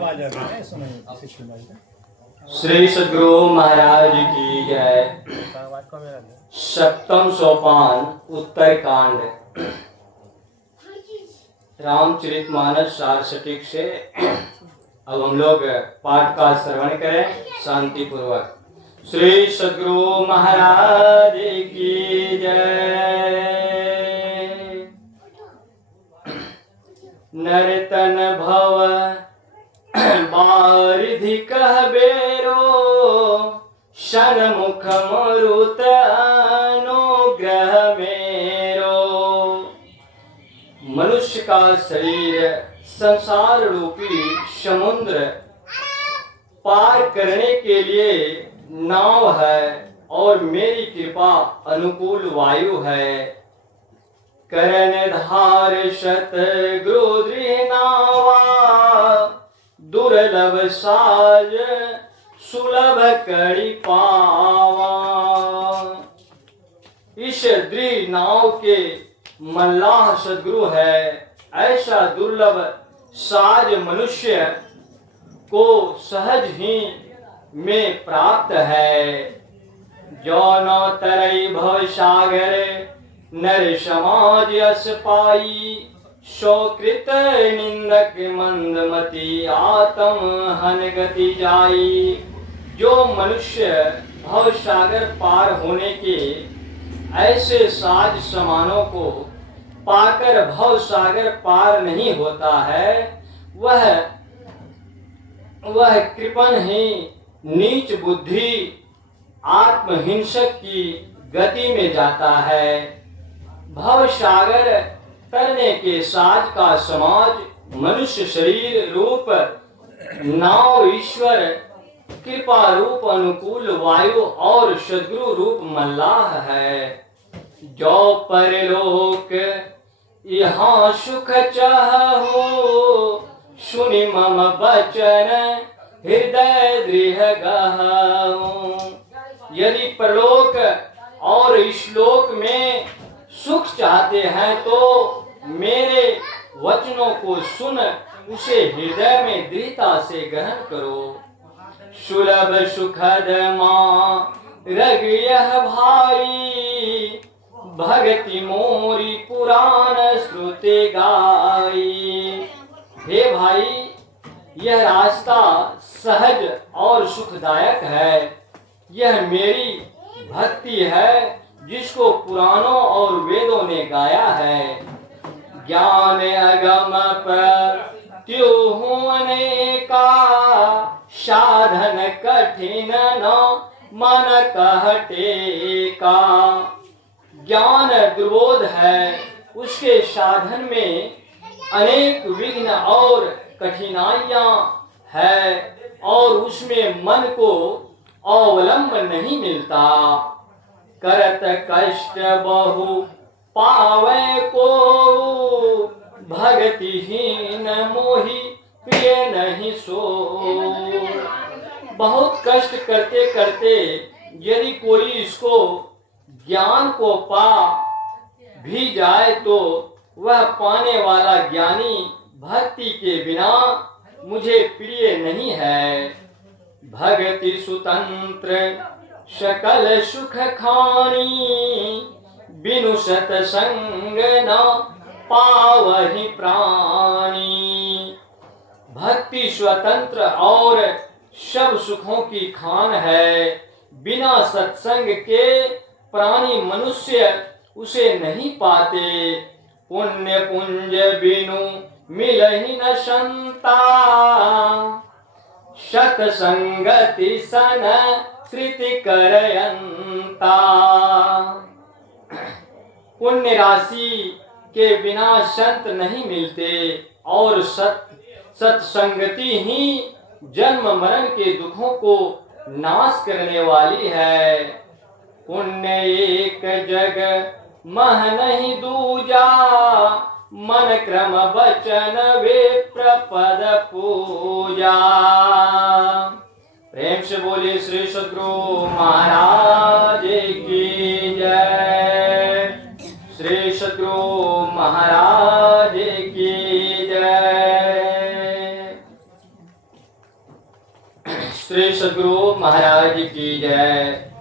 आवाज आ रही है सुनो। श्री सद्गुरु महाराज की जय। सप्तम सोपान उत्तरकांड। रामचरितमानस सार सटीक से अब हम लोग पाठ का श्रवण करें शांति पूर्वक। श्री सद्गुरु महाराज की जय। नर्तन भव बारिधि कह बेरो, सन्मुख मरुत अनुग्रह मेरो। मनुष्य का शरीर संसार रूपी समुद्र पार करने के लिए नाव है और मेरी कृपा अनुकूल वायु है। करण धार शत गुरुद्री नावा, दुर्लभ साज सुलभ कड़ी पावा। इस दृढ़ नाव के मल्लाह सद्गुरु है। ऐसा दुर्लभ साज मनुष्य को सहज ही में प्राप्त है। जो न तरई भव सागर, नर समाज यश पाई। शोकृत निंदक मंदमती, आत्म हन गति जाई। जो मनुष्य भव सागर पार होने के ऐसे साज समानों को पाकर भव सागर पार नहीं होता है, वह कृपण ही नीच बुद्धि आत्महिंसक की गति में जाता है। भव सागर तरने के साज का समाज मनुष्य शरीर रूप नाव, ईश्वर कृपा रूप अनुकूल वायु और सद्गुरु रूप मल्लाह है। जो परलोक यहाँ सुख चाहो, सुनि मम बचन हृदय दृढ़ गहूं। यदि परलोक और इस में सुख चाहते हैं तो मेरे वचनों को सुन उसे हृदय में दृढ़ता से ग्रहण करो। सुलभ सुखद माँ रग यह भाई, भगति मोरी पुराण श्रुति गाई। हे भाई, यह रास्ता सहज और सुखदायक है। यह मेरी भक्ति है जिसको पुराणों और वेदों ने गाया है। ज्ञान अगम प्रत्युह अनेका, साधन कठिन न मन कहटेका। ज्ञान दुर्बोध है, उसके साधन में अनेक विघ्न और कठिनाइयां है और उसमें मन को अवलंब नहीं मिलता। करत कष्ट बहु पावे को, भगतिहीन मोहि प्रिय नहीं सो। बहुत कष्ट करते करते यदि कोई इसको ज्ञान को पा भी जाए तो वह पाने वाला ज्ञानी भक्ति के बिना मुझे प्रिय नहीं है। भगति स्वतंत्र सकल सुख खानी, बिनु सतसंग न पावहि प्राणी। भक्ति स्वतंत्र और सब सुखों की खान है। बिना सत्संग के प्राणी मनुष्य उसे नहीं पाते। पुण्य पुंज बिनु मिलहि न संता, सतसंगति सन श्रुति करयंता। पुण्य राशि के बिना संत नहीं मिलते और सत्संगति ही जन्म मरण के दुखों को नाश करने वाली है। पुण्य एक जग मह नहीं दूजा, मन क्रम बचन विप्र पद पूजा। प्रेम से बोलिए श्री सद्गुरु महाराज की जय। श्री सद्गुरु महाराज की जय। श्री सद्गुरु महाराज की जय।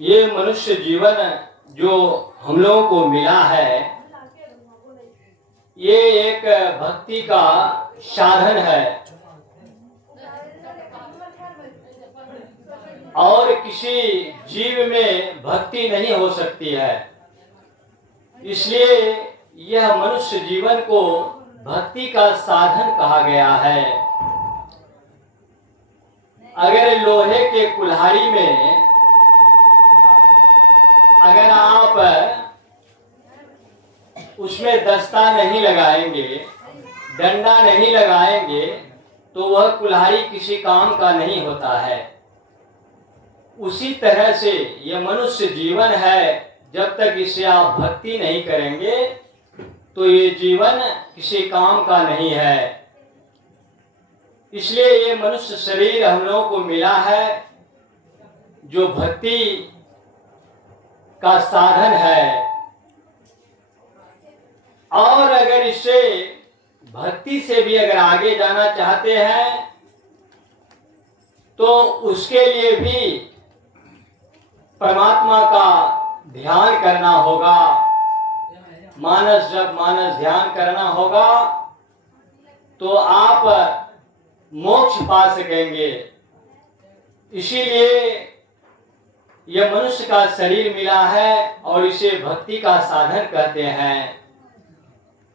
ये मनुष्य जीवन जो हम लोगों को मिला है, ये एक भक्ति का साधन है और किसी जीव में भक्ति नहीं हो सकती है। इसलिए यह मनुष्य जीवन को भक्ति का साधन कहा गया है। अगर लोहे के कुल्हाड़ी में अगर आप उसमें दस्ता नहीं लगाएंगे, डंडा नहीं लगाएंगे, तो वह कुल्हाड़ी किसी काम का नहीं होता है। उसी तरह से यह मनुष्य जीवन है, जब तक इसे आप भक्ति नहीं करेंगे तो ये जीवन किसी काम का नहीं है। इसलिए ये मनुष्य शरीर हम लोगों को मिला है जो भक्ति का साधन है। और अगर इसे भक्ति से भी अगर आगे जाना चाहते हैं तो उसके लिए भी परमात्मा का ध्यान करना होगा। मानस जब मानस ध्यान करना होगा तो आप मोक्ष पा सकेंगे। इसीलिए यह मनुष्य का शरीर मिला है और इसे भक्ति का साधन कहते हैं।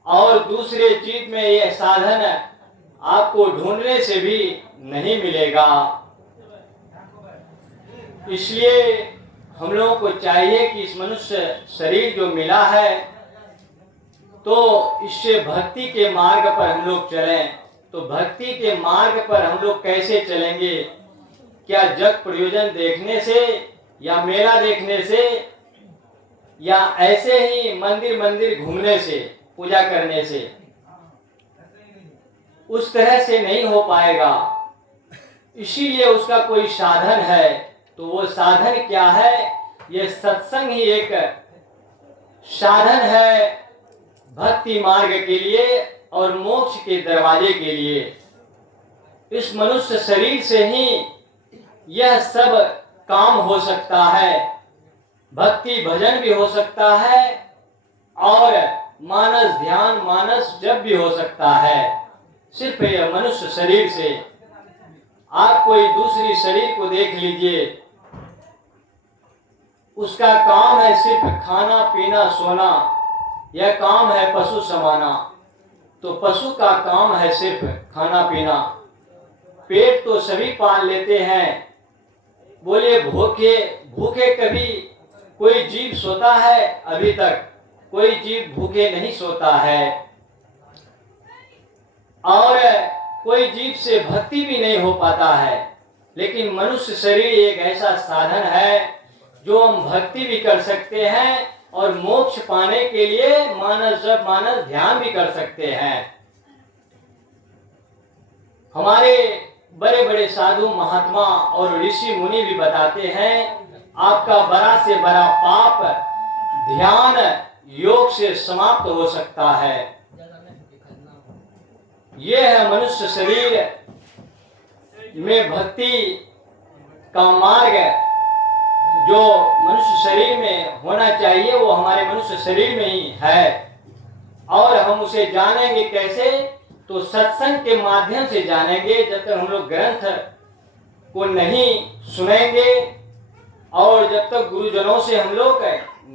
और दूसरे चीज में यह साधन आपको ढूंढने से भी नहीं मिलेगा। इसलिए हम लोगों को चाहिए कि इस मनुष्य शरीर जो मिला है तो इससे भक्ति के मार्ग पर हम लोग चलें। तो भक्ति के मार्ग पर हम लोग कैसे चलेंगे? क्या जग प्रयोजन देखने से या मेला देखने से या ऐसे ही मंदिर मंदिर घूमने से, पूजा करने से? उस तरह से नहीं हो पाएगा। इसीलिए उसका कोई साधन है। तो वो साधन क्या है? ये सत्संग ही एक साधन है भक्ति मार्ग के लिए और मोक्ष के दरवाजे के लिए। इस मनुष्य शरीर से ही यह सब काम हो सकता है। भक्ति भजन भी हो सकता है और मानस ध्यान मानस जब भी हो सकता है। सिर्फ यह मनुष्य शरीर से। आप कोई दूसरी शरीर को देख लीजिए, उसका काम है सिर्फ खाना पीना सोना। यह काम है पशु समाना। तो पशु का काम है सिर्फ खाना पीना। पेट तो सभी पाल लेते हैं। बोले भूखे भूखे कभी कोई जीव सोता है? अभी तक कोई जीव भूखे नहीं सोता है। और कोई जीव से भक्ति भी नहीं हो पाता है। लेकिन मनुष्य शरीर एक ऐसा साधन है जो हम भक्ति भी कर सकते हैं और मोक्ष पाने के लिए मानस जप मानस ध्यान भी कर सकते हैं। हमारे बड़े बड़े साधु महात्मा और ऋषि मुनि भी बताते हैं, आपका बड़ा से बड़ा पाप ध्यान योग से समाप्त हो सकता है। यह है मनुष्य शरीर में भक्ति का मार्ग। जो मनुष्य शरीर में होना चाहिए वो हमारे मनुष्य शरीर में ही है। और हम उसे जानेंगे कैसे? तो सत्संग के माध्यम से जानेंगे। जब तक हम लोग ग्रंथ को नहीं सुनेंगे और जब तक गुरुजनों से हम लोग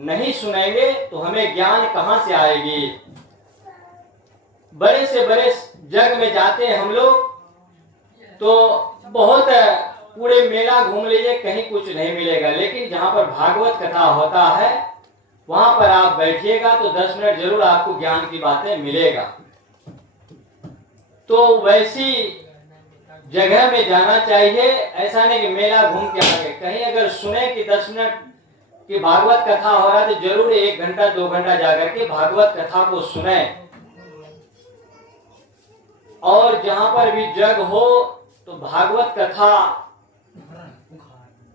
नहीं सुनेंगे तो हमें ज्ञान कहाँ से आएगी? बड़े से बड़े जग में जाते हैं हम लोग तो बहुत पूरे मेला घूम लीजिए, कहीं कुछ नहीं मिलेगा। लेकिन जहाँ पर भागवत कथा होता है वहां पर आप बैठिएगा तो 10 मिनट जरूर आपको ज्ञान की बातें मिलेगा। तो वैसी जगह में जाना चाहिए। ऐसा नहीं कि मेला घूम के आ गए। कहीं अगर सुने कि 10 मिनट की भागवत कथा हो रहा है तो जरूर 1 घंटा 2 घंटा जाकर के भागवत कथा को सुने। और जहां पर भी जग हो तो भागवत कथा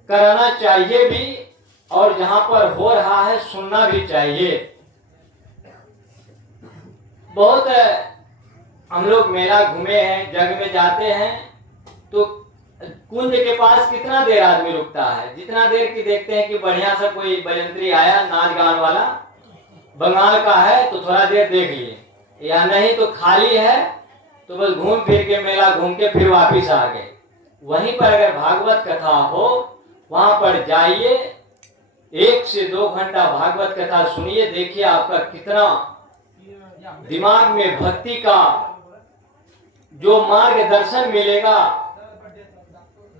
कराना चाहिए भी और जहां पर हो रहा है सुनना भी चाहिए। बहुत हम लोग मेला घूमे हैं, जग में जाते हैं तो कुंज के पास कितना देर आदमी रुकता है, जितना देर की देखते हैं कि बढ़िया सा कोई बजंतरी आया नाच गान वाला बंगाल का है तो थोड़ा देर देख लिए, या नहीं तो खाली है तो बस घूम फिर के मेला घूम के फिर वापिस आ गए। वहीं पर अगर भागवत कथा हो वहां पर जाइए, 1 से 2 घंटा भागवत कथा सुनिए, देखिए आपका कितना दिमाग में भक्ति का जो मार्गदर्शन मिलेगा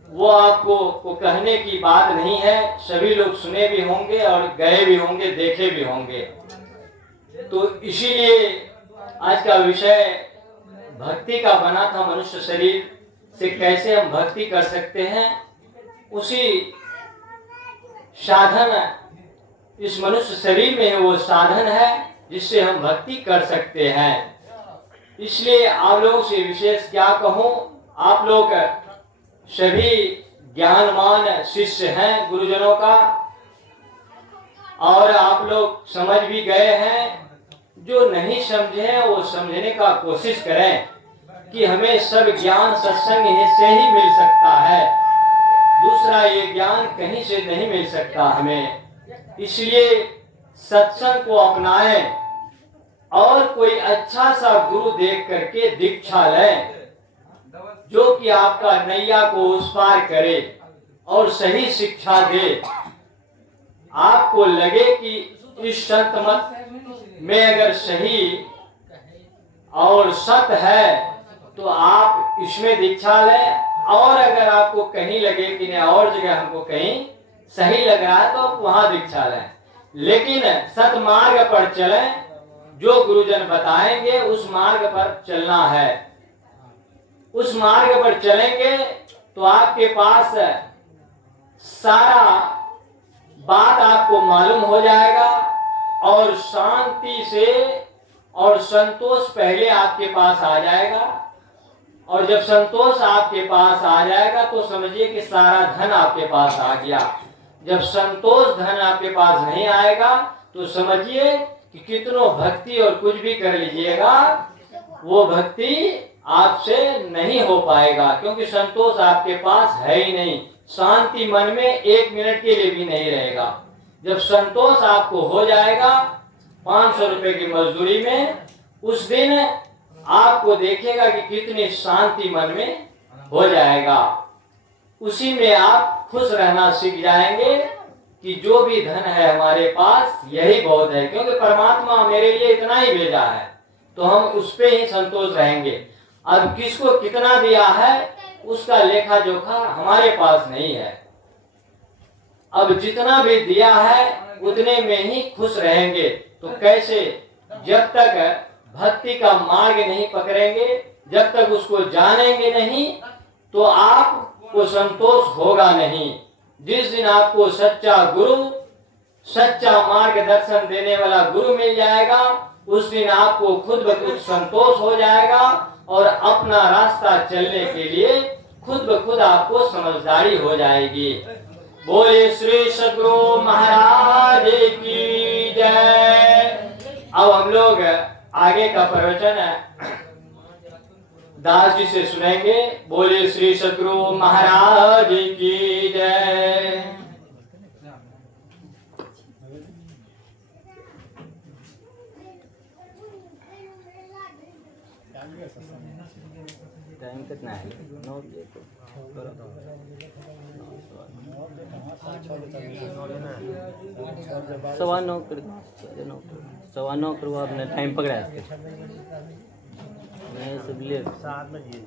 वो आपको को कहने की बात नहीं है। सभी लोग सुने भी होंगे और गए भी होंगे, देखे भी होंगे। तो इसीलिए आज का विषय भक्ति का बना था, मनुष्य शरीर से कैसे हम भक्ति कर सकते हैं, उसी साधन इस मनुष्य शरीर में वो साधन है जिससे हम भक्ति कर सकते हैं। इसलिए आप लोगों से विशेष क्या कहूं, आप लोग सभी ज्ञानवान शिष्य हैं गुरुजनों का, और आप लोग समझ भी गए हैं। जो नहीं समझे हैं वो समझने का कोशिश करें कि हमें सब ज्ञान सत्संग से ही मिल सकता है, दूसरा ये ज्ञान कहीं से नहीं मिल सकता हमें। इसलिए सत्संग को अपनाएं और कोई अच्छा सा गुरु देख करके दीक्षा लें जो कि आपका नैया को उस पार करे और सही शिक्षा दे। आपको लगे कि इस संत मत में अगर सही और सत है तो आप इसमें दीक्षा लें, और अगर आपको कहीं लगे कि नहीं और जगह हमको कहीं सही लग रहा है तो आप वहां दीक्षा लें, लेकिन सत मार्ग पर चलें, जो गुरुजन बताएंगे उस मार्ग पर चलना है। उस मार्ग पर चलेंगे तो आपके पास सारा बात आपको मालूम हो जाएगा और शांति से और संतोष पहले आपके पास आ जाएगा। और जब संतोष आपके पास आ जाएगा तो समझिए कि सारा धन आपके पास आ गया। जब संतोष धन आपके पास नहीं आएगा तो समझिए कि कितनों भक्ति और कुछ भी कर लीजिएगा वो भक्ति आपसे नहीं हो पाएगा, क्योंकि संतोष आपके पास है ही नहीं। शांति मन में 1 मिनट के लिए भी नहीं रहेगा। जब संतोष आपको हो जाएगा 500 रुपए की मजदूरी में, उस दिन आपको देखेगा कि कितनी शांति मन में हो जाएगा। उसी में आप खुश रहना सीख जाएंगे कि जो भी धन है हमारे पास यही बहुत है, क्योंकि परमात्मा मेरे लिए इतना ही भेजा है तो हम उस पे ही संतोष रहेंगे। अब किसको कितना दिया है उसका लेखा जोखा हमारे पास नहीं है। अब जितना भी दिया है उतने में ही खुश रहेंगे। तो कैसे, जब तक भक्ति का मार्ग नहीं पकड़ेंगे, जब तक उसको जानेंगे नहीं तो आपको संतोष होगा नहीं। जिस दिन आपको सच्चा गुरु, सच्चा मार्गदर्शन देने वाला गुरु मिल जाएगा, उस दिन आपको खुद ब खुद संतोष हो जाएगा और अपना रास्ता चलने के लिए खुद ब खुद आपको समझदारी हो जाएगी। बोले श्री सद्गुरु महाराज की जय। अब हम लोग आगे का प्रवचन दास जी से सुनेंगे। बोले श्री सद्गुरु महाराज की जय। टाइम कितना है? 9 बजे को 9:15 कर 9:15 करो। आपने टाइम पकड़ा है मैं सब ले 7 बजे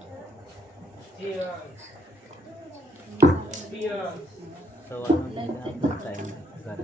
9:15 टाइम कर।